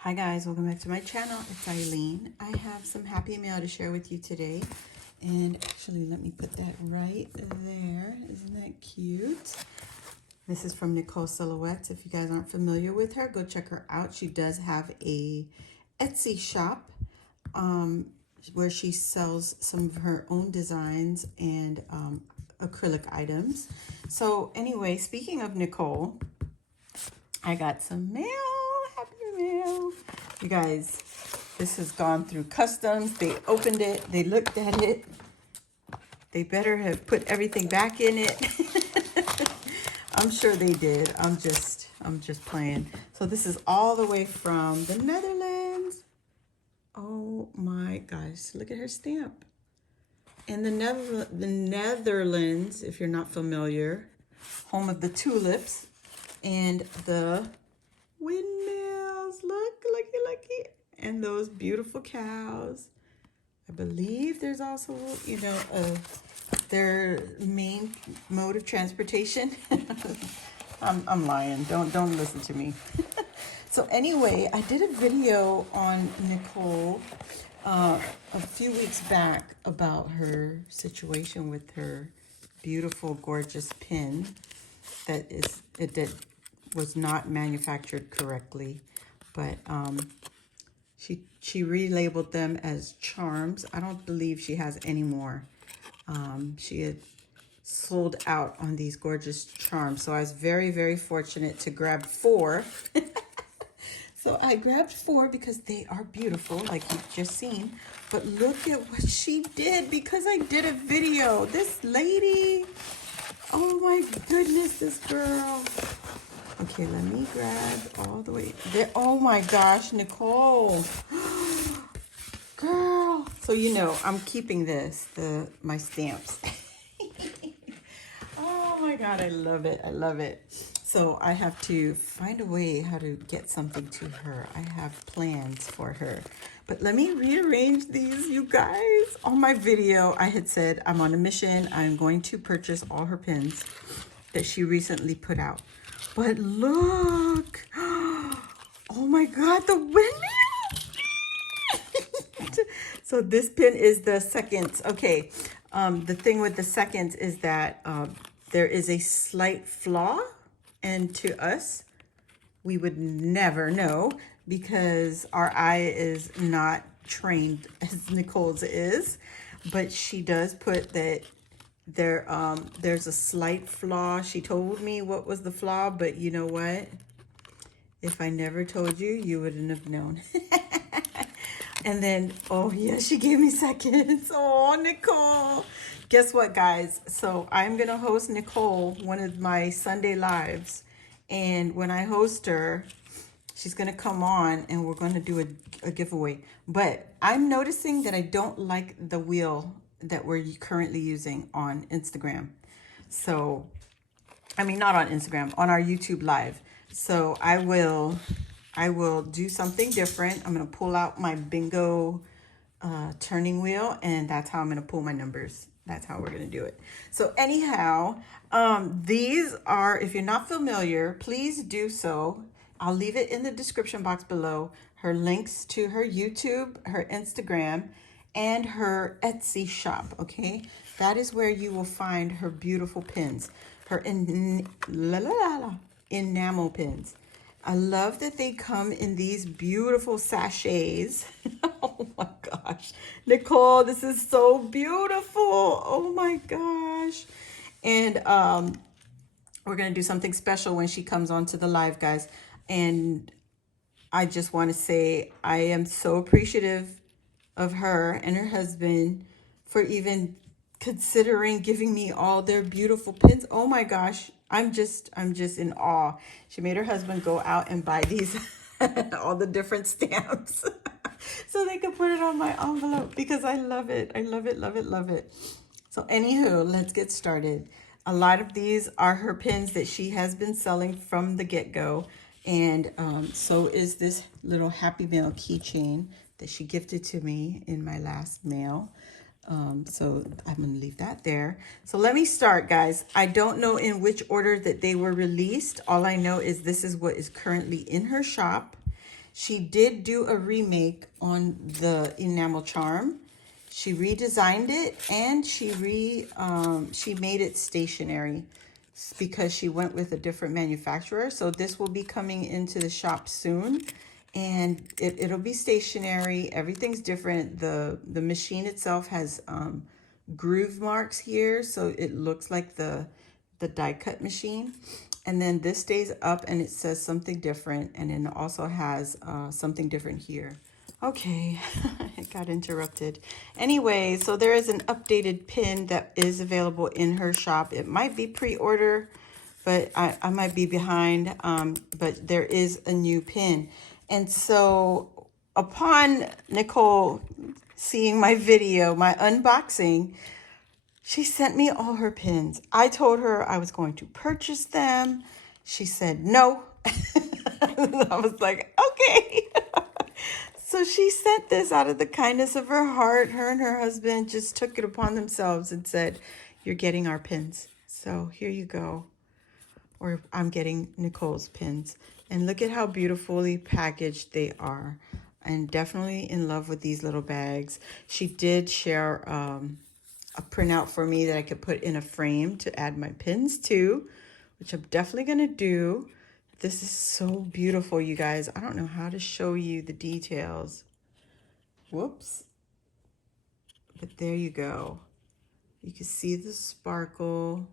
Hi guys, welcome back to my channel. It's Eileen. I have some happy mail to share with you today. And actually, let me put that right there. Isn't that cute? This is from Nicole Silhouettes. If you guys aren't familiar with her, go check her out. She does have a Etsy shop where she sells some of her own designs and acrylic items. So anyway, speaking of Nicole, I got some mail. Happy mail. You guys, this has gone through customs. They opened it. They looked at it. They better have put everything back in it. I'm sure they did. I'm just playing. So this is all the way from the Netherlands. Oh my gosh, look at her stamp. And the Netherlands, if you're not familiar, home of the tulips and the windmills. Looky. And those beautiful cows. I believe there's also, their main mode of transportation. I'm lying. Don't listen to me. So anyway, I did a video on Nicole a few weeks back about her situation with her beautiful, gorgeous pin that was not manufactured correctly, but she relabeled them as charms. I don't believe she has any more. She had sold out on these gorgeous charms, so I was very, very fortunate to grab 4. So I grabbed 4 because they are beautiful, like you've just seen. But look at what she did, because I did a video. This lady, oh my goodness, this girl. Okay, let me grab all the way there. Oh my gosh, Nicole. Girl. So I'm keeping this, my stamps. Oh my God, I love it. I love it. So I have to find a way how to get something to her. I have plans for her. But let me rearrange these, you guys. On my video, I had said I'm on a mission. I'm going to purchase all her pins that she recently put out. But look. Oh my God, the windmill. So this pin is the second. Okay. The thing with the second is that there is a slight flaw. And to us, we would never know because our eye is not trained as Nicole's is. But she does put that there's a slight flaw. She told me what was the flaw, but you know what? If I never told you, you wouldn't have known. And then, oh yeah, she gave me seconds. Oh, Nicole. Guess what, guys? So I'm going to host Nicole one of my Sunday lives. And when I host her, she's going to come on and we're going to do a giveaway. But I'm noticing that I don't like the wheel that we're currently using on Instagram. So, I mean, not on Instagram, on our YouTube live. So I will do something different. I'm going to pull out my bingo turning wheel, and that's how I'm going to pull my numbers. That's how we're going to do it. So anyhow, these are, if you're not familiar, please do so. I'll leave it in the description box below. Her links to her YouTube, her Instagram, and her Etsy shop, okay? That is where you will find her beautiful pins, her enamel pins. I love that they come in these beautiful sachets. Oh my gosh. Nicole, this is so beautiful. Oh my gosh. And we're going to do something special when she comes onto the live, guys. And I just want to say I am so appreciative of her and her husband for even considering giving me all their beautiful pins. Oh my gosh. I'm just in awe. She made her husband go out and buy these, all the different stamps so they could put it on my envelope because I love it. I love it, love it, love it. So anywho, let's get started. A lot of these are her pins that she has been selling from the get-go. And so is this little Happy Mail keychain that she gifted to me in my last mail. So I'm going to leave that there. So let me start, guys. I don't know in which order that they were released. All I know is this is what is currently in her shop. She did do a remake on the enamel charm. She redesigned it, and she made it stationary because she went with a different manufacturer. So this will be coming into the shop soon, and it'll be stationary. Everything's different. The machine itself has groove marks here, so it looks like the die cut machine. And then this stays up and it says something different, and then it also has something different here. Okay, it got interrupted. Anyway, so there is an updated pin that is available in her shop. It might be pre-order, but I might be behind, but there is a new pin. And so upon Nicole seeing my video, my unboxing, she sent me all her pins. I told her I was going to purchase them. She said no. I was like, okay. So she sent this out of the kindness of her heart. Her and her husband just took it upon themselves and said, you're getting our pins. So here you go. Or I'm getting Nicole's pins. And look at how beautifully packaged they are. And definitely in love with these little bags. She did share a printout for me that I could put in a frame to add my pins to, which I'm definitely going to do. This is so beautiful, you guys. I don't know how to show you the details. Whoops. But there you go. You can see the sparkle,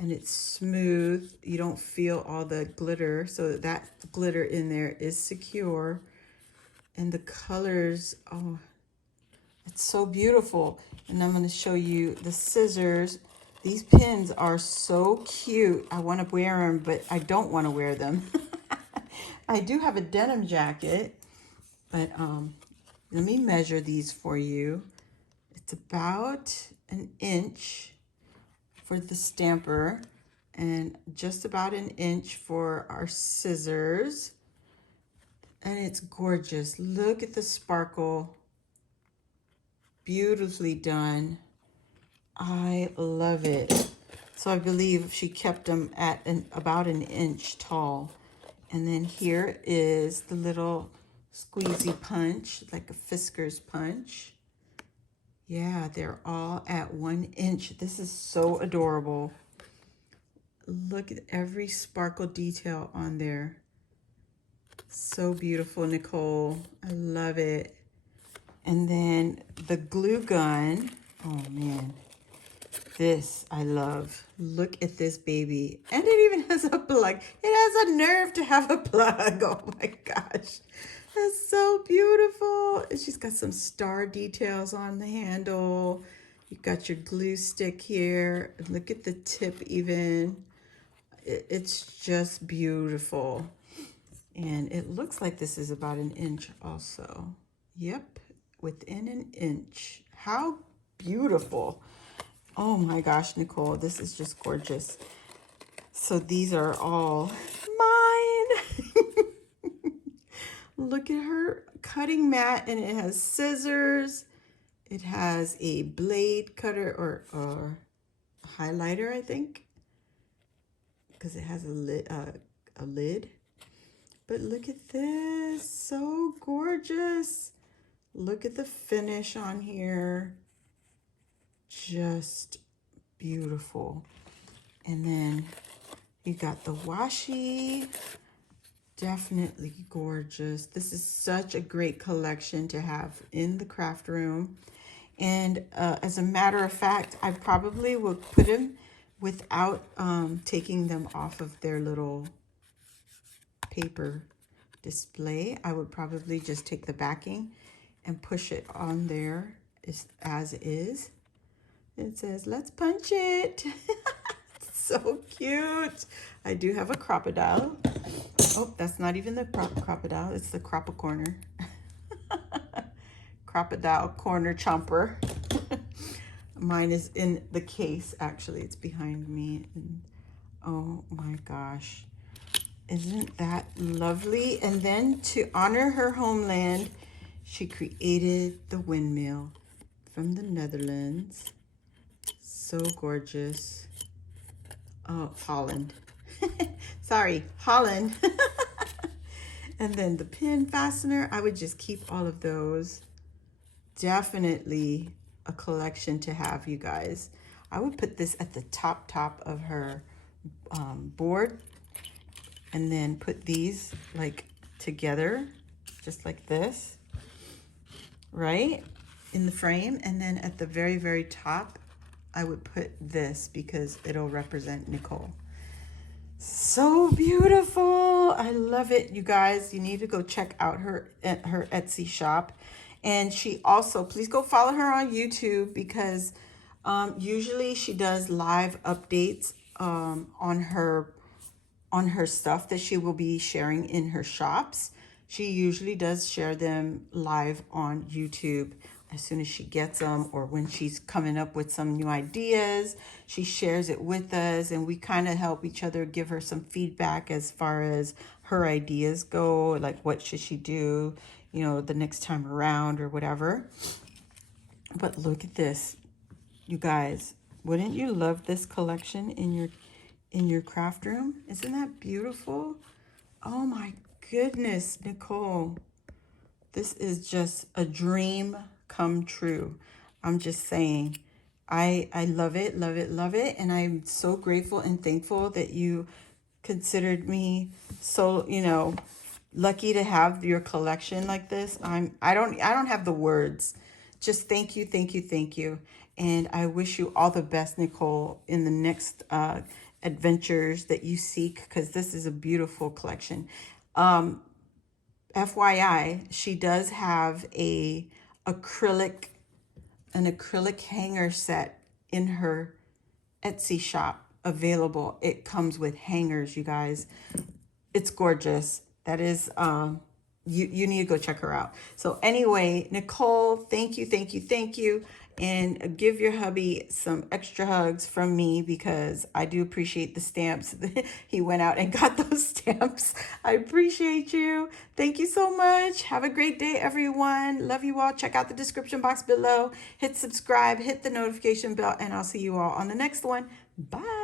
and it's smooth. You don't feel all the glitter, so that glitter in there is secure. And the colors, oh, it's so beautiful. And I'm going to show you the scissors. These pins are so cute. I want to wear them, but I don't want to wear them. I do have a denim jacket, but let me measure these for you. It's about an inch for the stamper and just about an inch for our scissors. And it's gorgeous. Look at the sparkle. Beautifully done. I love it. So I believe she kept them at about an inch tall. And then here is the little squeezy punch, like a Fisker's punch. Yeah, they're all at 1 inch. This is so adorable. Look at every sparkle detail on there. So beautiful, Nicole. I love it. And then the glue gun. Oh man, this I love. Look at this baby. And it even has a plug. It has a nerve to have a plug. Oh my gosh. That's so beautiful. And she's got some star details on the handle. You've got your glue stick here. Look at the tip even. It's just beautiful. And it looks like this is about an inch also. Yep, within an inch. How beautiful. Oh my gosh, Nicole, this is just gorgeous. So these are all mine. Look at her cutting mat, and it has scissors. It has a blade cutter or highlighter, I think, because it has a lid. But look at this, so gorgeous. Look at the finish on here. Just beautiful. And then you got the washi. Definitely gorgeous. This is such a great collection to have in the craft room. And as a matter of fact, I probably will put them without taking them off of their little paper display. I would probably just take the backing and push it on there as is. It says, let's punch it. So cute. I do have a crocodile. Oh, that's not even the crocodile. It's the cropacorner. Crocodile corner chomper. Mine is in the case, actually. It's behind me. And, oh my gosh. Isn't that lovely? And then to honor her homeland, she created the windmill from the Netherlands. So gorgeous. Oh, Holland. Sorry, Holland. And then the pin fastener, I would just keep all of those. Definitely a collection to have, you guys. I would put this at the top of her board, and then put these like together, just like this, right? In the frame. And then at the very, very top, I would put this because it'll represent Nicole. So beautiful. I love it, you guys. You need to go check out her Etsy shop. And she also, please go follow her on YouTube, because usually she does live updates on her stuff that she will be sharing in her shops. She usually does share them live on YouTube as soon as she gets them, or when she's coming up with some new ideas. She shares it with us, and we kind of help each other, give her some feedback as far as her ideas go, like what should she do, you know, the next time around or whatever. But look at this, you guys. Wouldn't you love this collection in your craft room? Isn't that beautiful? Oh my goodness, Nicole. This is just a dream come true. I'm just saying. I love it, love it, love it. And I'm so grateful and thankful that you considered me so, you know, lucky to have your collection like this. I don't have the words. Just thank you, thank you, thank you. And I wish you all the best, Nicole, in the next adventures that you seek, because this is a beautiful collection. FYI, she does have an acrylic hanger set in her Etsy shop available. It comes with hangers, you guys. It's gorgeous. That is, you need to go check her out. So anyway, Nicole, thank you, thank you, thank you. And give your hubby some extra hugs from me, because I do appreciate the stamps. He went out and got those stamps. I appreciate you. Thank you so much. Have a great day, everyone. Love you all. Check out the description box below. Hit subscribe, hit the notification bell, and I'll see you all on the next one. Bye.